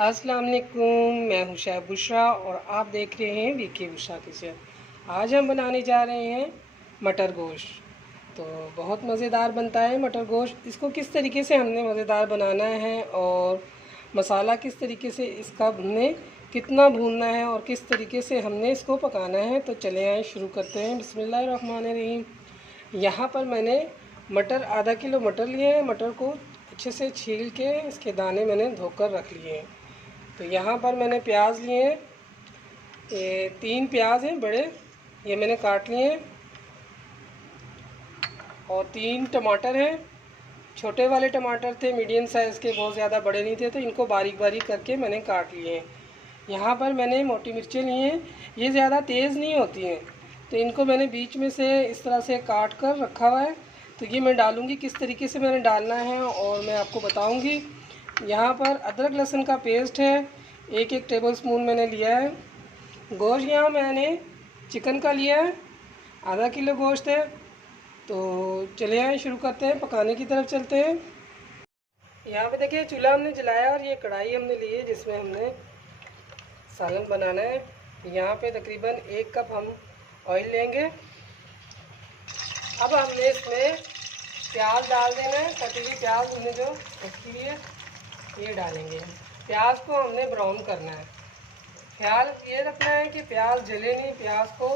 अस्सलाम वालेकुम, मैं हूं शेफ बुशरा और आप देख रहे हैं वीके बुशरा किचन। आज हम बनाने जा रहे हैं मटर गोश्त। तो बहुत मज़ेदार बनता है मटर गोश्त। इसको किस तरीके से हमने मज़ेदार बनाना है और मसाला किस तरीके से इसका हमने कितना भूनना है और किस तरीके से हमने इसको पकाना है, तो चले आए शुरू करते हैं। बिस्मिल्लाहिर्रहमानिर्रहीम। यहाँ पर मैंने मटर आधा किलो मटर लिए हैं। मटर को अच्छे से छील के इसके दाने मैंने धोकर रख लिए हैं। तो यहाँ पर मैंने प्याज लिए हैं, ये 3 प्याज हैं बड़े, ये मैंने काट लिए हैं। और 3 टमाटर हैं, छोटे वाले टमाटर थे, मीडियम साइज़ के, बहुत ज़्यादा बड़े नहीं थे, तो इनको बारीक बारीक करके मैंने काट लिए हैं। यहाँ पर मैंने मोटी मिर्चें ली हैं, ये ज़्यादा तेज़ नहीं होती हैं, तो इनको मैंने बीच में से इस तरह से काट कर रखा हुआ है। तो ये मैं डालूँगी, किस तरीके से मैंने डालना है और मैं आपको बताऊँगी। यहाँ पर अदरक लहसुन का पेस्ट है, 1 टेबल स्पून मैंने लिया है। गोश्त यहाँ मैंने चिकन का लिया है, आधा किलो गोश्त है। तो चले आए शुरू करते हैं, पकाने की तरफ चलते हैं। यहाँ पे देखिए चूल्हा हमने जलाया और ये कढ़ाई हमने ली है जिसमें हमने सालन बनाना है। यहाँ पे तकरीबन 1 कप हम ऑयल लेंगे। अब हमने इसमें प्याज डाल देना है, कटी हुई प्याज हमने जो रखी हुई है ये डालेंगे। प्याज को हमने ब्राउन करना है। ख्याल ये रखना है कि प्याज जले नहीं, प्याज को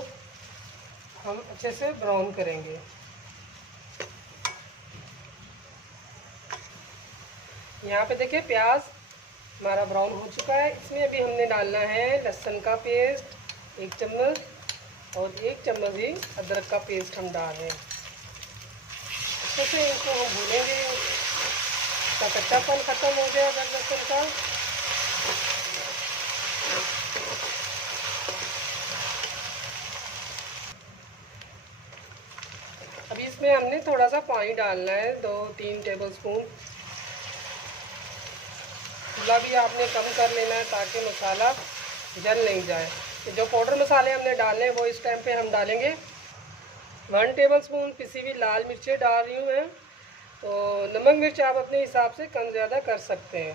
हम अच्छे से ब्राउन करेंगे। यहाँ पे देखिए प्याज हमारा ब्राउन हो चुका है। इसमें अभी हमने डालना है लहसुन का पेस्ट 1 चम्मच और 1 चम्मच ही अदरक का पेस्ट हम डाल रहे हैं। अच्छे से इनको हम भूनेंगे, इसका कच्चापन ख़त्म हो गया अदरक लहसुन का। अभी इसमें हमने थोड़ा सा पानी डालना है, 2-3 टेबल स्पून। चूल्हा भी आपने कम कर लेना है ताकि मसाला जल नहीं जाए। जो पाउडर मसाले हमने डालने हैं वो इस टाइम पे हम डालेंगे। 1 टेबल स्पून पिसी हुई लाल मिर्चें डाल रही हूँ मैं। तो नमक मिर्च आप अपने हिसाब से कम ज़्यादा कर सकते हैं।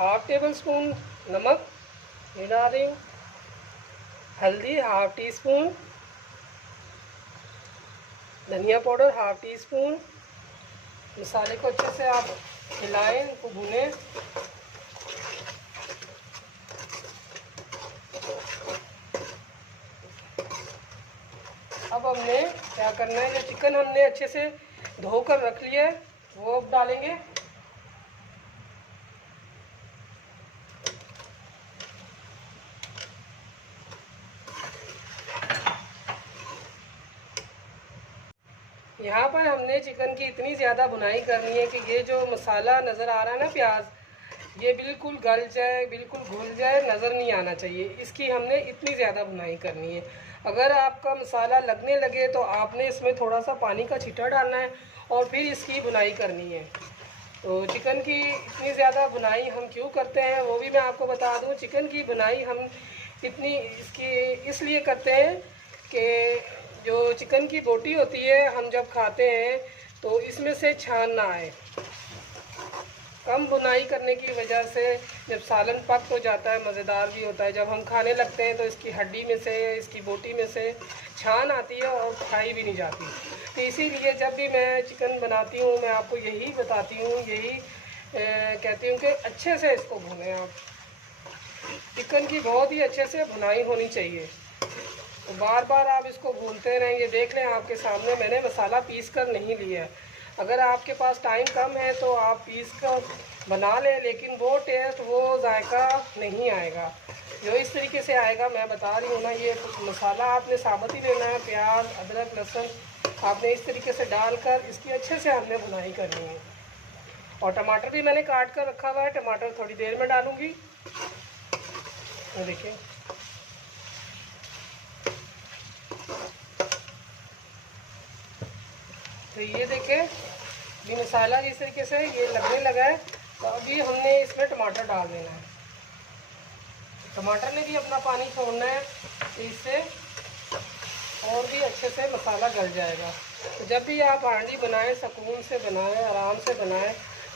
1/2 टेबल स्पून नमक ये डाल रही हूँ। हल्दी 1/2 टीस्पून, धनिया पाउडर 1/2 टीस्पून। मसाले को अच्छे से आप हिलाएं, इनको भूनें। अब हमने क्या करना है, जो चिकन हमने अच्छे से धोकर रख लिया है वो अब डालेंगे। यहाँ पर हमने चिकन की इतनी ज़्यादा भुनाई करनी है कि ये जो मसाला नज़र आ रहा है ना प्याज, ये बिल्कुल गल जाए, बिल्कुल घुल जाए, नज़र नहीं आना चाहिए। इसकी हमने इतनी ज़्यादा भुनाई करनी है। अगर आपका मसाला लगने लगे तो आपने इसमें थोड़ा सा पानी का छींटा डालना है और फिर इसकी भुनाई करनी है। तो चिकन की इतनी ज़्यादा भुनाई हम क्यों करते हैं वो भी मैं आपको बता दूं। चिकन की भुनाई हम इतनी इसलिए करते हैं कि जो चिकन की बोटी होती है हम जब खाते हैं तो इसमें से छान ना आए। कम भुनाई करने की वजह से जब सालन पक हो जाता है, मज़ेदार भी होता है। जब हम खाने लगते हैं तो इसकी हड्डी में से, इसकी बोटी में से छान आती है और खाई भी नहीं जाती। तो इसीलिए जब भी मैं चिकन बनाती हूँ मैं आपको यही बताती हूँ, यही कहती हूँ कि अच्छे से इसको भुनें आप। चिकन की बहुत ही अच्छे से भुनाई होनी चाहिए। तो बार बार आप इसको भूनते रहेंगे। देख लें आपके सामने मैंने मसाला पीस कर नहीं लिया है। अगर आपके पास टाइम कम है तो आप पीस कर बना लें, लेकिन वो टेस्ट, वो जायका नहीं आएगा जो इस तरीके से आएगा। मैं बता रही हूँ ना, ये मसाला आपने साबुत ही लेना है। प्याज, अदरक, लहसुन आपने इस तरीके से डालकर इसकी अच्छे से हमने भुनाई करनी है। और टमाटर भी मैंने काट कर रखा हुआ है, टमाटर थोड़ी देर में डालूँगी। तो देखिए तो ये देखें अभी मसाला इस तरीके से ये लगने लगा है। तो अभी हमने इसमें टमाटर डाल देना है। टमाटर ने भी अपना पानी छोड़ना है, तो इससे और भी अच्छे से मसाला गल जाएगा। तो जब भी आप हांडी बनाएं सुकून से बनाएं, आराम से बनाएं,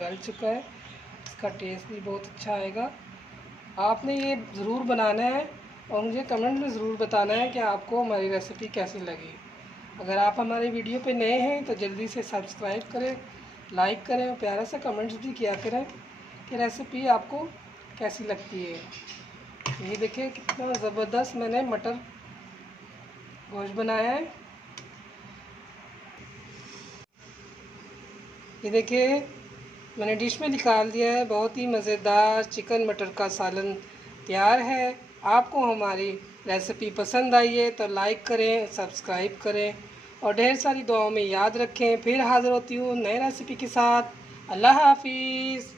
गल चुका है। इसका टेस्ट भी बहुत अच्छा आएगा। आपने ये ज़रूर बनाना है और मुझे कमेंट में ज़रूर बताना है कि आपको हमारी रेसिपी कैसी लगी। अगर आप हमारे वीडियो पे नए हैं तो जल्दी से सब्सक्राइब करें, लाइक करें और प्यारा सा कमेंट्स भी किया करें कि रेसिपी आपको कैसी लगती है। ये देखिए कितना ज़बरदस्त मैंने मटर गोश्त बनाया है। ये देखिए मैंने डिश में निकाल दिया है। बहुत ही मज़ेदार चिकन मटर का सालन तैयार है। आपको हमारी रेसिपी पसंद आई है तो लाइक करें, सब्सक्राइब करें और ढेर सारी दुआओं में याद रखें। फिर हाज़िर होती हूँ नई रेसिपी के साथ। अल्लाह हाफिज़।